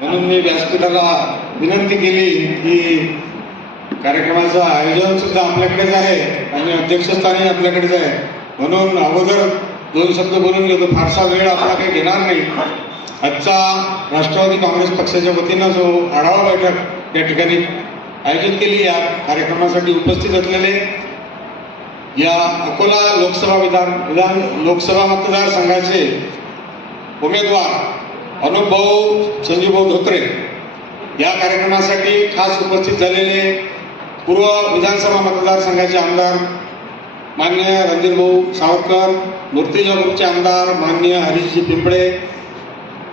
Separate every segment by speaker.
Speaker 1: म्हणून मी व्यासपीठाला विनंती केली की कार्यक्रमाचं आयोजन सुद्धा आपल्याकडेच आहे आणि अध्यक्षस्थानही आपल्याकडेच आहे. म्हणून अगोदर दोन शब्द बोलून घेतो. फारसा वेळ आपला काही घेणार नाही. आजचा राष्ट्रवादी काँग्रेस पक्षाच्या वतीनं जो आढावा बैठक या ठिकाणी आयोजित केली या कार्यक्रमासाठी उपस्थित असलेले या अकोला लोकसभा विधान विधान लोकसभा मतदारसंघाचे उमेदवार अनुभाऊ संजीवभाऊ धोत्रे या कार्यक्रमासाठी खास उपस्थित झालेले पूर्व विधानसभा मतदारसंघाचे आमदार मान्य रणधीरभाऊ सावरकर मूर्तिजापूरचे आमदार मान्य हरीशजी पिंपळे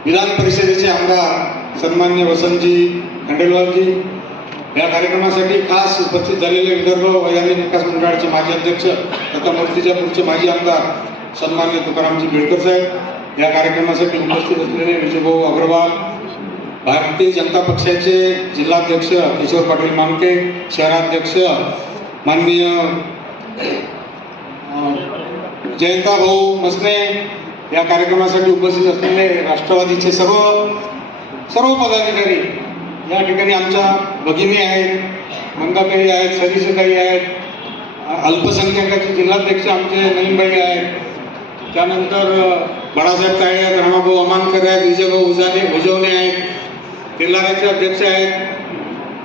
Speaker 1: विधान परिषदेचे आमदार सन्मान्य वसंतजी खंडेलवालजी. या कार्यक्रमासाठी खास उपस्थित झालेले विदर्भ वैधानिक विकास मंडळाचे माजी अध्यक्ष तथा मूर्तिजापूरचे माजी आमदार सन्मान्य तुकारामजी बेडकर साहेब. या कार्यक्रमासाठी उपस्थित असलेले विजयभाऊ अग्रवाल भारतीय जनता पक्षाचे जिल्हाध्यक्ष किशोर पाटील मामके शहराध्यक्ष माननीय जयंता भाऊ मसने या कार्यक्रमासाठी उपस्थित असलेले राष्ट्रवादीचे सर्व सर्व पदाधिकारी या ठिकाणी आमच्या भगिनी आहेत मंगाबाई आहेत सरिसताई आहेत अल्पसंख्याकाचे जिल्हाध्यक्ष आमचे नईमबाई आहेत. त्यानंतर बाळासाहेब काळे आहेत रामाभाऊ अमानकर आहेत विजयभाऊ उजाने उजवणे आहेत तेलाऱ्याचे अध्यक्ष आहेत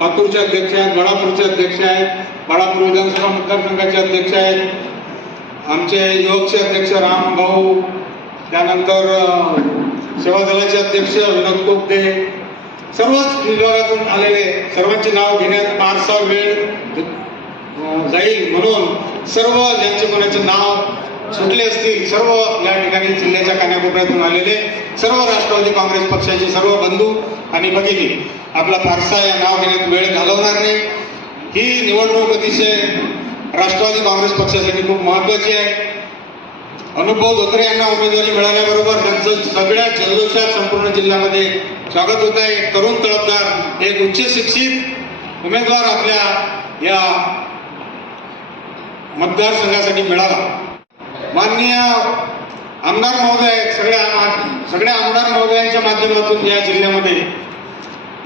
Speaker 1: पातूरचे अध्यक्ष आहेत बळापूरचे अध्यक्ष आहेत बाळापूर विधानसभा मतदारसंघाचे अध्यक्ष आहेत आमचे युवकचे अध्यक्ष राम भाऊ त्यानंतर सेवा दलाचे अध्यक्ष विनोद कोपदे सर्वच विभागातून आलेले सर्वांचे नाव घेण्यात फारसा वेळ जाईल म्हणून सर्व ज्यांचे कोणाचे नाव सुटले असतील सर्व या ठिकाणी जिल्ह्याच्या कान्याकोपऱ्यातून आलेले सर्व राष्ट्रवादी काँग्रेस पक्षाचे सर्व बंधू आणि भगिनी आपला फारसा या नाव घेण्यात वेळ घालवणार नाही. ही निवडणूक अतिशय राष्ट्रवादी काँग्रेस पक्षासाठी खूप महत्वाची आहे. अनुभव धोत्रे यांना उमेदवारी मिळाल्याबरोबर त्यांचं सगळ्या जल्लोषात संपूर्ण जिल्ह्यामध्ये स्वागत होत आहे. तरुण तळपदार एक उच्च शिक्षित उमेदवार आपल्या या मतदारसंघासाठी मिळाला. माननीय आमदार महोदय सगळ्या सगळ्या आमदार महोदयांच्या माध्यमातून या जिल्ह्यामध्ये.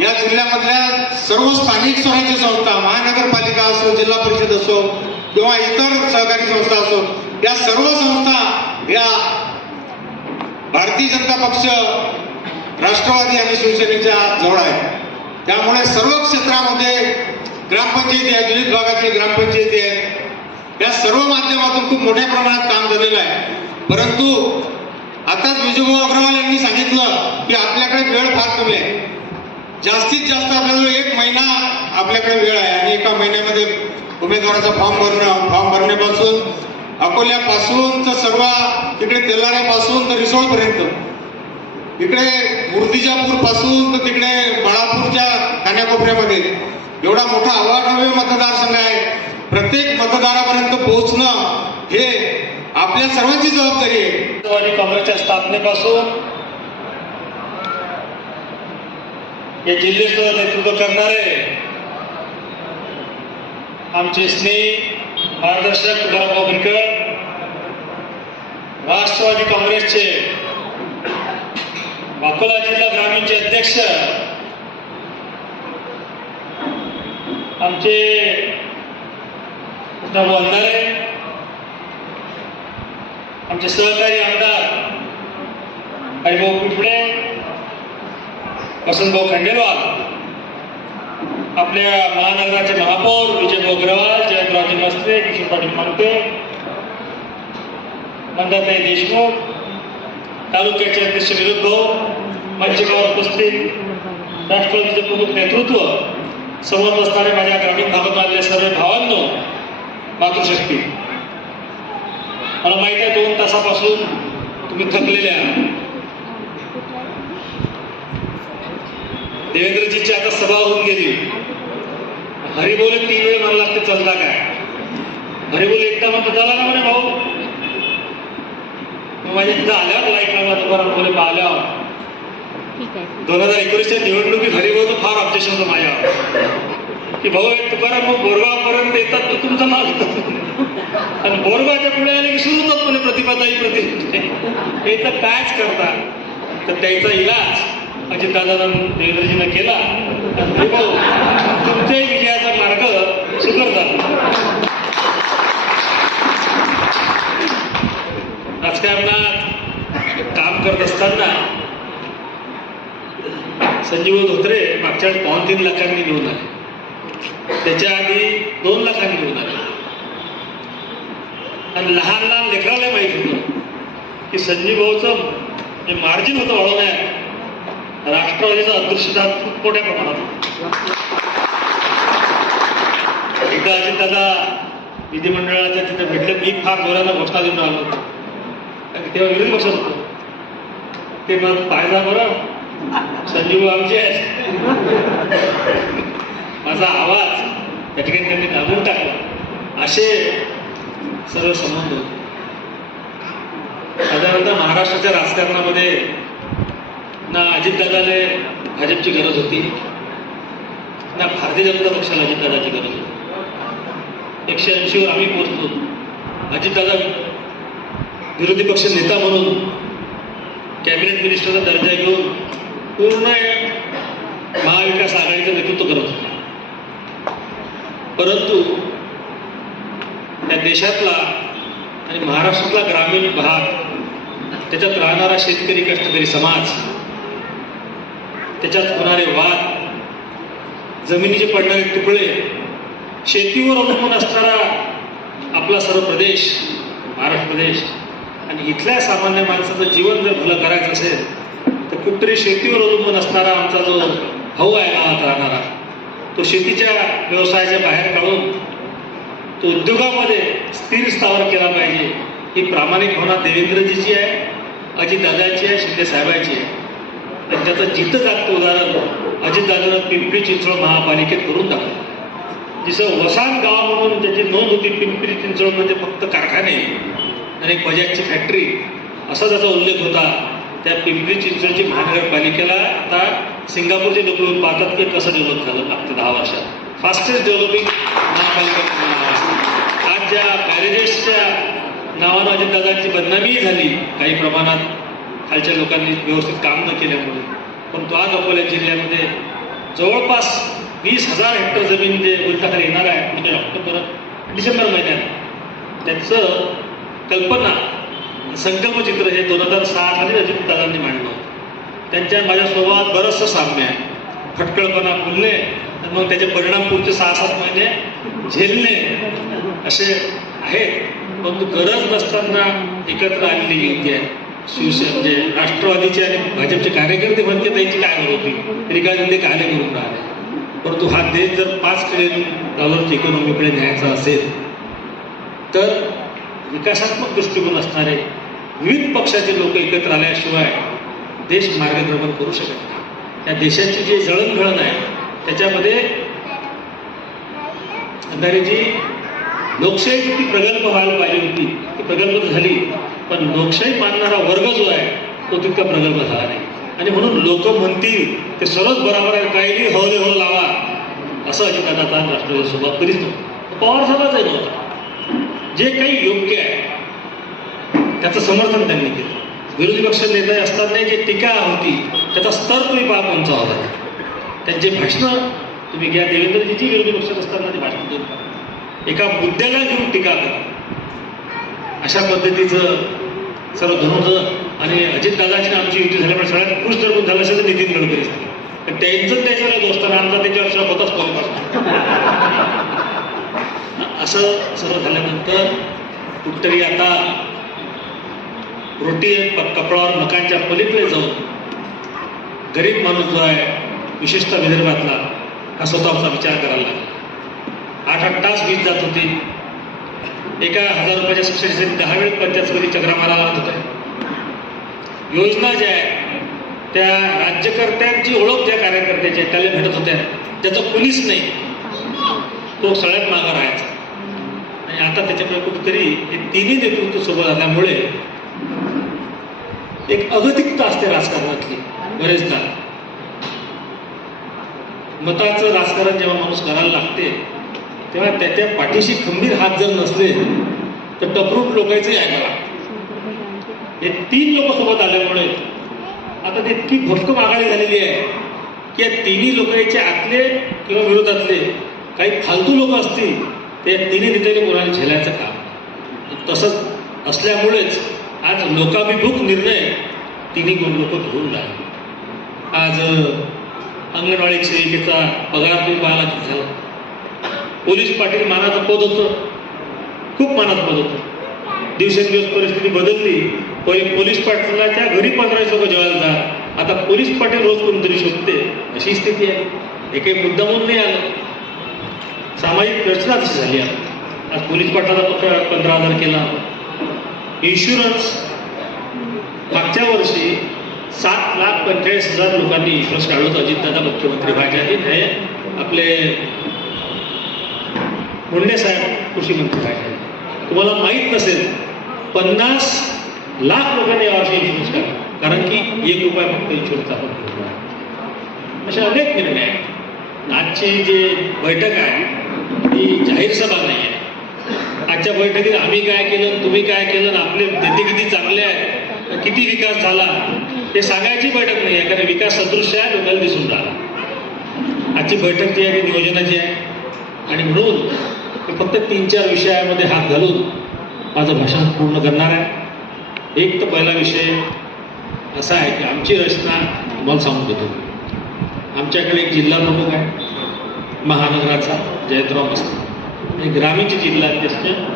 Speaker 1: या जिल्ह्यामधल्या सर्व स्थानिक स्वराज्य संस्था महानगरपालिका असो जिल्हा परिषद असो किंवा इतर सहकारी संस्था असो या सर्व संस्था या भारतीय जनता पक्ष राष्ट्रवादी आणि शिवसेनेच्या जवळ आहे त्यामुळे सर्व क्षेत्रामध्ये ग्रामपंचायती आहेत विविध भागाची ग्रामपंचायती आहेत. या सर्व माध्यमातून खूप मोठ्या प्रमाणात काम झालेलं आहे. परंतु आताच विजयभाऊ अग्रवाल यांनी सांगितलं की आपल्याकडे वेळ फार कमी आहे. जास्तीत जास्त आपल्याला एक महिना आपल्याकडे वेळ आहे आणि एका महिन्यामध्ये उमेदवाराचा फॉर्म भरणं फॉर्म भरण्यापासून अकोल्यापासून तर सर्व तिकडे तेलाऱ्यापासून तर रिसोडपर्यंत इकडे मूर्तिजापूरपासून तर तिकडे बाळापूरच्या कान्याकोपऱ्यामध्ये एवढा मोठा अवाढव्य मतदारसंघ आहे. प्रत्येक मतदारापर्यंत पोहोचणं हे आपल्या सर्वांची जबाबदारी आहे.
Speaker 2: राष्ट्रवादी काँग्रेसच्या स्थापनेपासून या जिल्ह्याचं नेतृत्व करणारे आमचे स्नेही मार्गदर्शक तुकाराम बिरकर राष्ट्रवादी काँग्रेसचे अकोला जिल्हा ग्रामीणचे अध्यक्ष आमचे कृष्णाभाऊ अंधारे आमचे सहकारी आमदार हरिभाऊ पिंपळे वसंतभाऊ खंडेलवाल आपल्या महानगराचे महापौर विजयभाऊ अग्रवाल जयंतरावजी मस्ते किशोर पाटील मानके मंदाताई देशमुख तालुक्याचे अध्यक्ष विनोद भाऊ मंचकावर उपस्थित राष्ट्रवादीचे प्रमुख नेतृत्व समोर बसणारे माझ्या ग्रामीण भागात आलेले सर्व भावांनो मातृशक्ती मला माहिती आहे दोन तासापासून तुम्ही थकलेले आहात. देवेंद्रजीची आता सभा होऊन गेली. हरिबोले तीन वेळ मला लागते चालता काय? हरिबोल एकटा म्हणतो झाला ना म्हणे भाऊ. माझ्या तिथं आल्यावर लाइट लागला तुकाराम बोले पाहिल्यावर दोन हजार एकोणीसच्या निवडणुकीत हरिभाऊचं फार ऑब्जेक्शन होतं माझ्यावर. की भाऊ एक तुकाराम मग बोरगावपर्यंत येतात तो तुमचा माल. आणि बोरगावच्या पुढे आले की सुरू होतात म्हणे प्रतिभाताई प्रति हे तर कायच करतात. तर त्याचा इलाज अजितदादानं देवेंद्रजीनं केला. आणि हे भाऊ तुमच्याही विजयाचा मार्ग सुकर झाला राजकारणात काम करत असताना संजीव धोत्रे मागच्या वेळेस पाऊन तीन लाखांनी घेऊन आले. त्याच्या आधी दोन लाखांनी घेऊन आले. आणि लहान लहान लेकराला माहीत होतं की संजीव भाऊचं जे मार्जिन होतं वाढवण्यात राष्ट्रवादीचा अदृश्यता खूप मोठ्या प्रमाणात एकदा अजित दादा विधिमंडळाच्या तिथे भेटले. मी फार जोरानं घोषणा देऊन आलो कारण तेव्हा विरोधी पक्षात होतो. ते मग पाहिजा बरं. संजीव आमचे आहेत. माझा आवाज त्या ठिकाणी त्यांनी दाबून टाकला. असे सर्व संबंध होते. साधारणतः महाराष्ट्राच्या राजकारणामध्ये ना अजितदादाने भाजपची गरज होती ना भारतीय जनता पक्षाला अजितदादाची गरज होती. एकशे ऐंशीवर आम्ही पोहोचलो. अजितदादा विरोधी पक्ष नेता म्हणून कॅबिनेट मिनिस्टरचा दर्जा घेऊन पूर्ण महाविकास आघाडीचं नेतृत्व करत परंतु या देशातला आणि महाराष्ट्रातला ग्रामीण भाग त्याच्यात राहणारा शेतकरी कष्टकरी समाज त्याच्यात होणारे वाद जमिनीचे पडणारे तुकडे शेतीवर अवलंबून असणारा आपला सर्व प्रदेश महाराष्ट्र प्रदेश आणि इथल्या सामान्य माणसाचं जीवन जर भलं करायचं असेल तर कुठतरी शेतीवर अवलंबून असणारा आमचा जो भाऊ आहे गावात राहणारा तो शेतीच्या व्यवसायाच्या बाहेर काढून तो उद्योगामध्ये स्थिर स्थावर केला पाहिजे. ही प्रामाणिक भावना देवेंद्रजीची आहे अजितदादाची आहे शिंदे साहेबांची आहे. आणि त्याचं जिथं जागतं उदाहरण अजितदादानं पिंपरी चिंचवड महापालिकेत करून दाखवलं. जिथं वसान गाव म्हणून त्याची नोंद होती पिंपरी चिंचवडमध्ये फक्त कारखाने आणि एक बजाजची फॅक्टरी असा त्याचा उल्लेख होता. त्या पिंपरी चिंचवडची महानगरपालिकेला आता सिंगापूरचे लोक येऊन पाहतात की कसं डेव्हलप झालं मागच्या दहा वर्षात. फास्टेस्ट डेव्हलपिंग महापालिका आज ज्या पॅरेजेसच्या नावानं अजितदादांची बदनामीही झाली काही प्रमाणात खालच्या लोकांनी व्यवस्थित काम न केल्यामुळे परंतु आज अकोला जिल्ह्यामध्ये जवळपास वीस हजार हेक्टर जमीन जे उलटाखाली येणार आहे म्हणजे ऑक्टोबर डिसेंबर महिन्यात त्याचं कल्पना संकल्पचित्र हे दोन हजार सहा साली अजितदादांनी मांडलं. त्यांच्या माझ्या स्वभावात बरंचसं साम्य आहे. खटकळपणा बोलणे तर मग त्याचे परिणाम पुढचे सहा सात महिने झेलणे असे आहेत. परंतु गरज नसताना एकत्र आलेली युती आहे. शिवसेना म्हणजे राष्ट्रवादीचे आणि भाजपचे कार्यकर्ते म्हणते त्यांची काय गरज होती? तरी काय ते कार्य करून राहिले. परंतु हा देश जर पाच ट्रिलियन डॉलरची इकॉनॉमीकडे न्यायचा असेल तर विकासात्मक दृष्टिकोन असणारे विविध पक्षाचे लोक एकत्र आल्याशिवाय देश मार्गक्रमण करू शकत नाही. त्या देशाची जी जळणघळण आहे त्याच्यामध्ये अंधारेजी लोकशाही किती प्रगल्भ व्हायला पाहिजे होती ती प्रगल्भ तर झाली. पण लोकशाही मानणारा वर्ग जो आहे तो तितका प्रगल्भ झाला नाही. आणि म्हणून लोक म्हणतील ते सर्वच बरोबर आहे काही हवले हो लावा. असं अजितदादा राष्ट्रवादीसोबत कधीच नव्हतं पवार साहेबाचाही नव्हता जे काही योग्य आहे त्याचं समर्थन त्यांनी केलं. विरोधी पक्ष नेते असताना जे टीका होती त्याचा स्तर तुम्ही पहा उंचा होता त्यांचे भाषणं तुम्ही घ्या देवेंद्रजीची विरोधी पक्षात असताना ते भाषण देत एका मुद्द्याला घेऊन टीका करा. अशा पद्धतीचं सर्व धनुचं आणि अजितदादाची आणि आमची युती झाल्यामुळे सगळ्यात खुश जर झालं असेल तर नितीन गडकरी असतील. पण त्यांचं त्याच्याला दोस्ताना आमचा त्याच्यावर सगळा होताच कोण असं सर्व झाल्यानंतर कुठतरी आता रोटी प- कपडावर मकांच्या पलीकडे जाऊन गरीब माणूस जो आहे विशेषतः विदर्भातला हा स्वतःचा विचार करायला लागला. आठ आठ तास वीज जात होती. एका हजार रुपयाच्या शिक्षणासाठी दहा वेळ पंचायत समिती चक्रा लागत होत्या. योजना ज्या आहेत त्या राज्यकर्त्यांची ओळख ज्या कार्यकर्त्याची आहे त्याला भेटत होत्या. त्याचं पोलीस नाही. तो सगळ्यात मागं राहायचा. आणि आता त्याच्यामुळे कुठेतरी हे तिन्ही नेतृत्व सोबत आल्यामुळे एक अगतिकता असते राजकारणातली बरेचदा. मताचं राजकारण जेव्हा माणूस करायला लागते तेव्हा त्याच्या पाठीशी खंबीर हात जर नसले तर टपरूट लोकांचंही ऐकायला लागतं. हे तीन लोक सोबत आल्यामुळे आता ती इतकी भक्कम आघाडी झालेली आहे की या तिन्ही लोकांचे आतले किंवा विरोधातले काही फालतू लोक असतील ते या तिन्ही नेत्याने कोणाला झेलायचं काम तसंच असल्यामुळेच आज लोकाभिमुख निर्णय तिन्ही लोक घेऊन राहिले. आज अंगणवाडी सेविकेचा पगार तुम्ही पाहिला किती झाला. पोलीस पाटील मानाचं पद होतं. खूप मानात पद होतं. दिवसेंदिवस परिस्थिती बदलली. पहिले पोलीस पाटलाच्या घरी पंधरा लोक जेवायला जा आता पोलीस पाटील रोज कोणतरी शोधते अशी स्थिती आहे. एकही मुद्दा म्हणून नाही आलं. सामाजिक रचना अशी झाली. आहे आज पोलीस पाटलाचा पत्र पंधरा हजार केला. इन्शुरन्स मागच्या वर्षी सात लाख पंचेचाळीस हजार लोकांनी इन्शुरन्स काढलं होतं. अजितदादा मुख्यमंत्री व्हायच्या आधी हे आपले मुंडे साहेब कृषी मंत्री व्हायचे तुम्हाला माहीत नसेल पन्नास लाख लोकांनी यावर्षी इन्शुरन्स काढला. कारण की एक रुपया फक्त इन्शुरन्स आपण असे अनेक निर्णय आहेत. आजची जे बैठक आहे ही जाहीर सभा नाही आहे. आजच्या बैठकीत आम्ही काय केलं तुम्ही काय केलं आणि आपले नेते किती चांगले आहेत किती विकास झाला हे सांगायची बैठक नाही आहे कारण विकास सदृश्य आहे लोकांना दिसून राहिला. आजची बैठक जी आहे नियोजनाची आहे. आणि म्हणून फक्त तीन चार विषयामध्ये हात घालून माझं भाषण पूर्ण करणार आहे. एक तर पहिला विषय असा आहे की आमची रचना तुम्हाला सांगून देतो. आमच्याकडे एक जिल्हा प्रमुख आहे महानगराचा जयंतराव मस्त. आणि जिल्हा अध्यक्ष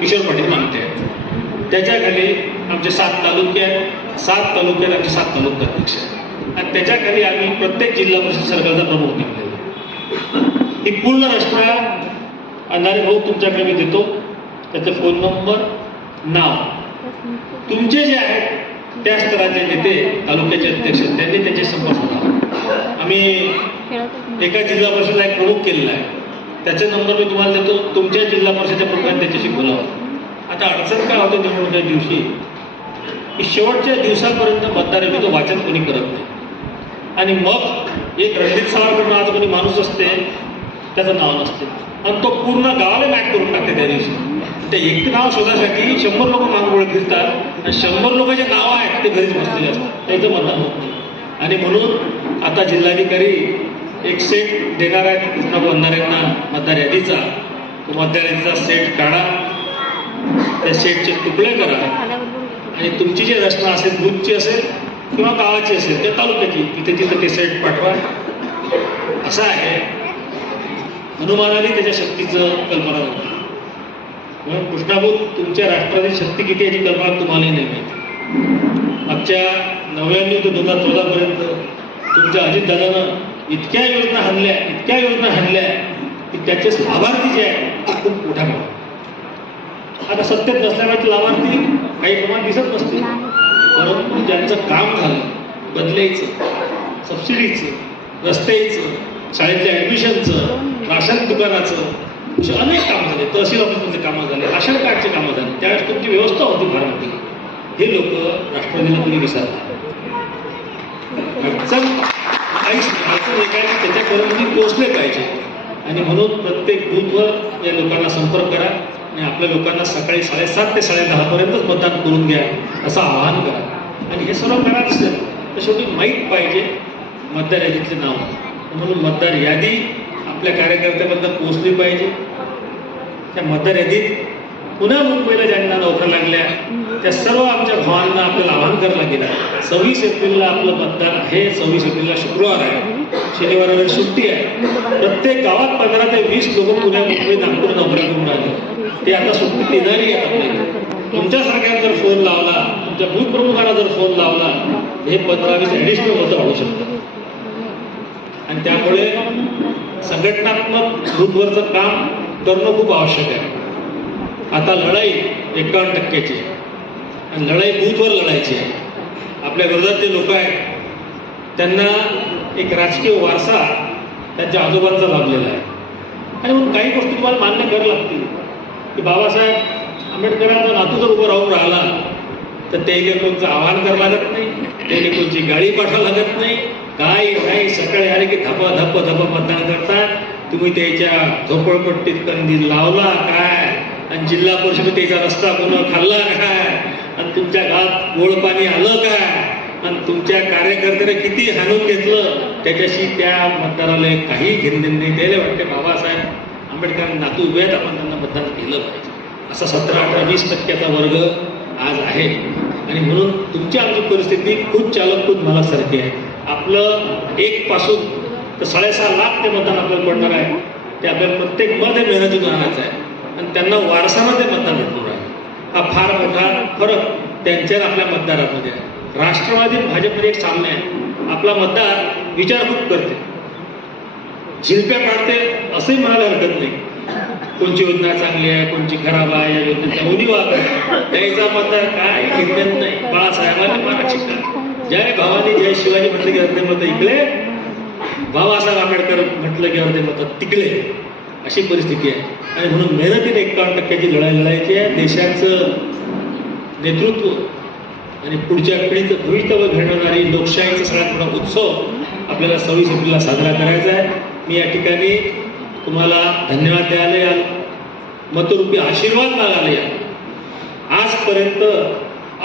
Speaker 2: किशोर पाटील मानते आहेत. त्याच्याखाली आमचे सात तालुके आहेत. सात तालुक्यात आमचे सात तालुका अध्यक्ष आहेत. आणि त्याच्याखाली आम्ही प्रत्येक जिल्हा परिषद सरकारचा प्रमुख नेमलेला ही पूर्ण रचना अंधारे भाऊ तुमच्याकडे मी देतो. त्याचं फोन नंबर नाव. तुमचे जे आहेत त्या स्तराचे नेते तालुक्याचे अध्यक्ष त्यांनी त्याचे संपर्क आम्ही एका जिल्हा परिषदला एक प्रमुख केलेला आहे. त्याचे नंबर मी तुम्हाला देतो. तुमच्या जिल्हा परिषदेच्या प्रमुखाने त्याच्याशी बोलावं. आता अडचण काय होते निवडणुकीच्या दिवशी? की शेवटच्या दिवसापर्यंत मतदार यादीचं वाचन कोणी करत नाही. आणि मग एक रणजित सावरकडून आज कोणी माणूस असते त्याचं नाव नसते. आणि तो पूर्ण गावाला मॅच करून टाकते त्या दिवशी. ते एक नाव शोधासाठी शंभर लोक मागोळ फिरतात. आणि शंभर लोकांचे नाव आहेत ते घरीच बसलेले असतात. त्याचं मतदान होत नाही. आणि म्हणून आता जिल्हाधिकारी एक सेट देणार आहेत कृष्णा बंधाऱ्यांना मतदार यादीचा. तो मतदार यादीचा सेट काढा. त्या सेटचे तुकडे करा. आणि तुमची जी रचना असेल बूथची असेल किंवा गावाची असेल त्या तालुक्याची तिथे तिथे ते सेट पाठवा. असं आहे. हनुमानाने त्याच्या शक्तीचं कल्पना नव्हती म्हणून कृष्णाभूत तुमच्या राष्ट्राची शक्ती किती याची कल्पना तुम्हालाही नाही माहिती. मागच्या नव्याण्णव ते दोन हजार चौदा पर्यंत तुमच्या अजितदादानं इतक्या योजना हाणल्या इतक्या योजना हाणल्या की त्याचे लाभार्थी जे आहेत ते खूप मोठ्या प्रमाणात. आता सत्तेत नसल्यामुळे लाभार्थी काही प्रमाणात दिसत नसतील. परंतु ज्यांचं काम झालं बदलायचं सबसिडीचं रस्त्याचं शाळेतल्या ॲडमिशनचं राशन दुकानाचं असे अनेक कामं झाले. तहसील ऑफिसमध्ये कामं झाले राशन कार्डचे कामं झाले. त्यावेळेस तुमची व्यवस्था होती फार मोठी हे लोक राष्ट्रवादीला कोणी विसरतात अडचण काहीच अडचण एक आहे की त्याच्यापर्यंत पोहोचले पाहिजे आणि म्हणून प्रत्येक बूथवर या लोकांना संपर्क करा आणि आपल्या लोकांना सकाळी साडेसात ते साडे दहापर्यंतच मतदान करून घ्या. असं आवाहन करा. आणि हे सर्व करायचं असेल तर शेवटी माहीत पाहिजे मतदार यादीतले नाव म्हणून मतदार यादी आपल्या कार्यकर्त्यापर्यंत पोहोचली पाहिजे त्या मतदार यादीत पुन्हा मुंबईला ज्यांना नोकऱ्या लागल्या. त्या सर्व आमच्या भावांना आपल्याला आवाहन करायला गेलं सव्वीस एप्रिलला आपलं मतदान आहे. सव्वीस एप्रिलला शुक्रवार आहे. शनिवार सुट्टी आहे. प्रत्येक गावात पंधरा ते वीस लोक पुण्या मुंबई नागपूर नोकऱ्या करून राहिले. ते आता सुट्टी देणारी आहेत आपल्याला. तुमच्यासारख्या जर फोन लावला तुमच्या बूथ जर फोन लावला हे पंधरा वीस ॲडिशनल मतं वाढू शकतात. आणि त्यामुळे संघटनात्मक बूथवरचं काम करणं खूप आवश्यक आहे. आता लढाई एकावन्न टक्क्याची आहे. आणि लढाई बूथवर लढायची आहे. आपल्या विरोधात जे लोक आहेत त्यांना एक राजकीय वारसा त्यांच्या आजोबांचा लाभलेला आहे. आणि म्हणून काही गोष्टी तुम्हाला मान्य करावं लागतील. की बाबासाहेब आंबेडकरांचा नातू जर उभं राहून राहिला तर ते कोणचं आव्हान करावं लागत नाही ते कोणची गाडी पाठवावं लागत नाही. काय नाही सकाळी आले की धपा धप धप मतदान करतात. तुम्ही त्याच्या झोपडपट्टीत कंदील लावला काय? आणि जिल्हा परिषदेचा रस्ता कोण खाल्ला काय? आणि तुमच्या गावात गोड पाणी आलं काय? आणि तुमच्या कार्यकर्त्याने किती हाणून घेतलं? त्याच्याशी त्या मतदाराला काही घेणदेण नाही. त्याला वाटते बाबासाहेब आंबेडकर नातू उभे आपण त्यांना मतदान केलं पाहिजे. असा सतरा अठरा वीस टक्क्याचा वर्ग आज आहे. आणि म्हणून तुमची आमची परिस्थिती खूप चालक खूप मला सारखी आहे. आपलं एक पासून तर साडेसहा लाख ते मतदान आपल्याला पडणार आहे. ते आपल्याला प्रत्येकमध्ये मेहनतीतून आणायचं आहे. आणि त्यांना वारसामध्ये मतदान भेटणार आहे. हा फार मोठा फरक त्यांच्या आपल्या मतदारामध्ये आहे. राष्ट्रवादी भाजपमध्ये एक सामने आहे. आपला मतदार विचारभूत करते. झिरप्या काढते असंही म्हणायला हरकत नाही. कोणची योजना चांगली आहे कोणची खराब आहे या योजनेचा उदी वाद आहे. त्याचा मतदार काय घेतलेत नाही. बाळासाहेबांनी मला शिकला. जय भवानी जय शिवाजी म्हटलं की अर्धे मत इकडे बाबासाहेब आंबेडकर म्हटलं की अर्धे मत तिकडे अशी परिस्थिती आहे. आणि म्हणून मेहनतीने एकावन्न टक्क्याची लढाई लढायची आहे. देशाचं नेतृत्व आणि पुढच्या पिढीचं भवितव्य घडवणारी लोकशाहीचा सगळ्यात मोठा उत्सव आपल्याला सव्वीस एप्रिलला साजरा करायचा आहे. मी या ठिकाणी तुम्हाला धन्यवाद द्यायला याल. मतरूपी आशीर्वाद मागायला याल. आजपर्यंत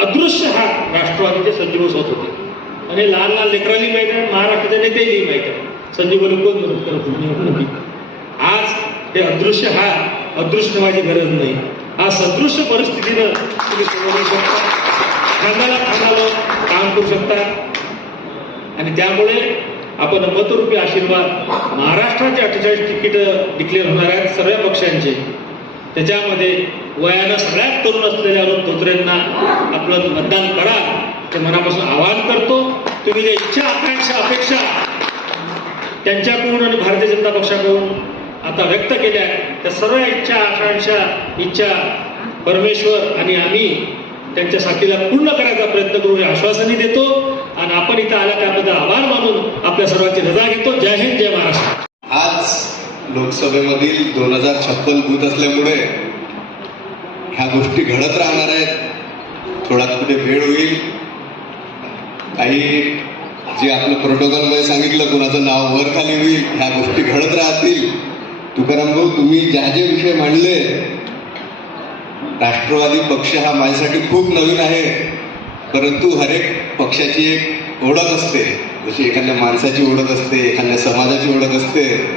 Speaker 2: अदृश्य हा राष्ट्रवादीचे संजीव होत होते. आणि लहान लहान लेकरांनी माहीत आहे महाराष्ट्राच्या नेत्याही माहीत आहे. संजीव लोक मदत करत होती. आज हे अदृश्य हा अदृश्य व्हायची गरज नाही. हा सदृश्य परिस्थितीनं तुम्ही सोडवू शकता. खांदाला खांद्याला काम करू शकता. आणि त्यामुळे आपण मतरूपी आशीर्वाद महाराष्ट्राचे अठ्ठेचाळीस तिकीट डिक्लेअर होणार आहेत सर्व पक्षांचे. त्याच्यामध्ये वयानं सगळ्यात तरुण असलेल्या अरुण धोत्रेंना आपलं मतदान करा. ते मनापासून आवाहन करतो. तुम्ही ज्या इच्छा आकांक्षा अपेक्षा त्यांच्याकडून आणि भारतीय जनता पक्षाकडून आता व्यक्त केल्या त्या सर्व इच्छा आकांक्षा इच्छा परमेश्वर आणि आम्ही त्यांच्या साथीला पूर्ण करायचा प्रयत्न करू हे आश्वासनही देतो आणि आपण इथं आल्या त्याबद्दल आभार मानून आपल्या सर्वांची रजा घेतो. जय हिंद जय महाराष्ट्र.
Speaker 3: आज लोकसभेमधील दोन हजार छप्पन बूथ असल्यामुळे ह्या गोष्टी घडत राहणार आहेत. थोडा कुठे वेळ होईल. काही जे आपलं प्रोटोकॉलमध्ये सांगितलं कुणाचं नाव वर खाली होईल ह्या गोष्टी घडत राहतील. तुकाराम भाऊ तुम्ही ज्या जे विषय मांडले राष्ट्रवादी पक्ष हा माझ्यासाठी खूप नवीन आहे. परंतु हरेक पक्षाची एक ओळख असते. जशी एखाद्या माणसाची ओळख असते एखाद्या समाजाची ओळख असते.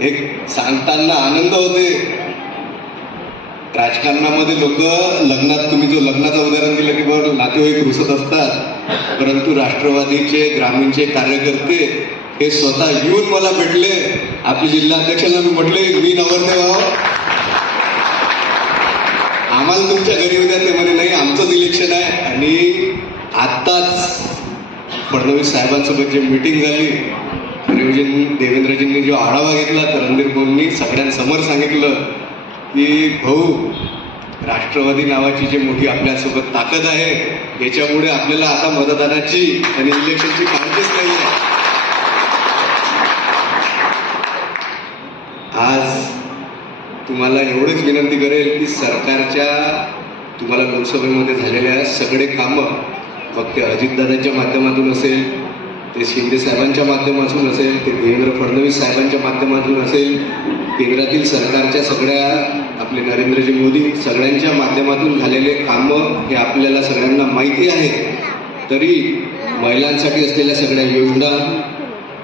Speaker 3: एक सांगताना आनंद होते. राजकारणामध्ये लोक लग्नात तुम्ही जो लग्नाचं उदाहरण दिलं की बरं नातेवाईक रुसत असतात. परंतु राष्ट्रवादीचे ग्रामीणचे कार्यकर्ते हे स्वतः येऊन मला भेटले. आपले जिल्हाध्यक्षांना मी म्हटले मी नवरदेव आम्हाला तुमच्या घरी उद्या ते म्हणे नाही आमचंच इलेक्शन आहे. आणि आत्ताच फडणवीस साहेबांसोबत जी मीटिंग झाली देवेंद्रजीं देवेंद्रजींनी जो आढावा घेतला तर रणधीर भाऊंनी सगळ्यांसमोर सांगितलं की भाऊ राष्ट्रवादी नावाची जी मोठी आपल्यासोबत ताकद आहे याच्यामुळे आपल्याला आता मतदानाची आणि इलेक्शनची काळजीच नाही आहे तुम्हाला एवढीच विनंती करेल की सरकारच्या तुम्हाला लोकसभेमध्ये झालेल्या सगळे कामं मग ते अजितदादांच्या माध्यमातून असेल ते शिंदे साहेबांच्या माध्यमातून असेल ते देवेंद्र फडणवीस साहेबांच्या माध्यमातून असेल केंद्रातील सरकारच्या सगळ्या आपले नरेंद्रजी मोदी सगळ्यांच्या माध्यमातून झालेले कामं हे आपल्याला सगळ्यांना माहिती आहे तरी महिलांसाठी असलेल्या सगळ्या योजना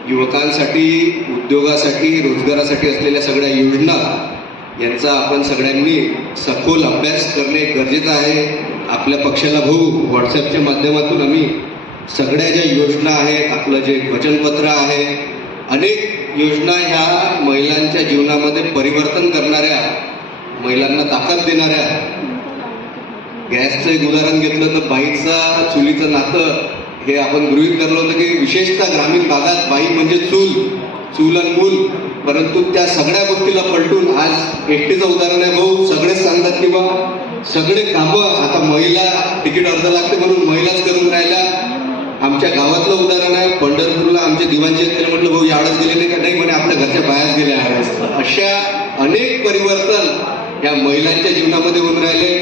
Speaker 3: युवकांसाठी उद्योगासाठी रोजगारासाठी असलेल्या सगळ्या योजना यांचा आपण सगळ्यांनी सखोल अभ्यास करणे गरजेचं आहे. आपल्या पक्षाला भाऊ व्हॉट्सअपच्या माध्यमातून आम्ही सगळ्या ज्या योजना आहेत आपलं जे वचनपत्र आहे अनेक योजना ह्या महिलांच्या जीवनामध्ये परिवर्तन करणाऱ्या महिलांना ताकद देणाऱ्या. गॅसचं एक उदाहरण घेतलं तर बाईचा चुलीचं नातं हे आपण गृहीत धरलं होतं की विशेषतः ग्रामीण भागात बाई म्हणजे चूल चूल आणि मूल. परंतु त्या सगळ्या गोष्टीला पलटून आज एकटीचं उदाहरण आहे भाऊ. सगळेच सांगतात की बा सगळे कामं आता महिला तिकीट अर्ध लागते म्हणून महिलाच करून राहिल्या. आमच्या गावातलं उदाहरण आहे पंढरपूरला आमचे दिवाणचे त्याला म्हटलं भाऊ यावेळेस गेले नाही का? नाही म्हणे आपल्या घरच्या बाहेर गेल्या यावेळेस अशा अनेक परिवर्तन या महिलांच्या जीवनामध्ये होऊन राहिले.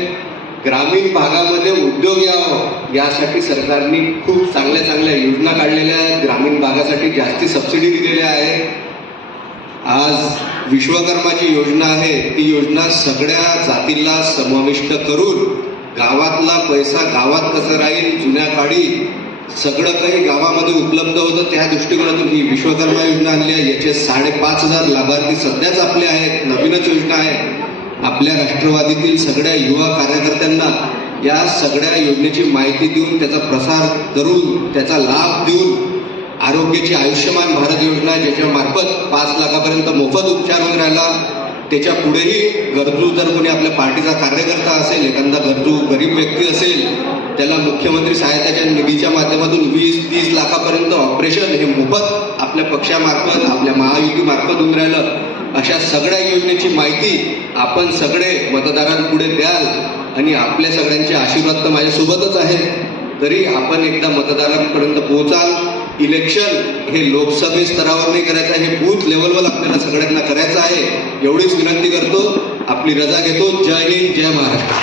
Speaker 3: ग्रामीण भागामध्ये उद्योग यावं यासाठी सरकारने खूप चांगल्या चांगल्या योजना काढलेल्या आहेत. ग्रामीण भागासाठी जास्ती सबसिडी दिलेल्या आहे आज विश्वकर्माची योजना आहे. ती योजना सगळ्या जातीला समाविष्ट करून गावातला पैसा गावात कसं राहील जुन्या काळी सगळं काही गावामध्ये उपलब्ध होतं त्या दृष्टिकोनातून ही विश्वकर्मा योजना आणली आहे. याचे साडेपाच हजार लाभार्थी सध्याच आपले आहेत. नवीनच योजना आहे. आपल्या राष्ट्रवादीतील सगळ्या युवा कार्यकर्त्यांना या सगळ्या योजनेची माहिती देऊन त्याचा प्रसार करून त्याचा लाभ देऊन आरोग्याची आयुष्यमान भारत योजना ज्याच्या मार्फत पाच लाखापर्यंत मोफत उपचार होऊन राहिला. त्याच्या पुढेही गरजू जर कोणी आपल्या पार्टीचा कार्यकर्ता असेल एखादा गरजू गरीब व्यक्ती असेल त्याला मुख्यमंत्री सहायताच्या निधीच्या माध्यमातून वीस तीस लाखापर्यंत ऑपरेशन हे मोफत आपल्या पक्षामार्फत आपल्या महायुतीमार्फत होऊन राहिलं. अशा सगळ्या योजनेची माहिती आपण सगळे मतदारांपुढे द्याल आणि आपल्या सगळ्यांचे आशीर्वाद तर माझ्यासोबतच आहे तरी आपण एकदा मतदारांपर्यंत पोहोचाल. इलेक्शन हे लोकसभे स्तरावर नाही करायचं आहे हे बूथ लेवलवर आपल्याला सगळ्यांना करायचं आहे एवढीच विनंती करतो. आपली रजा घेतो. जय हिंद जय महाराष्ट्र.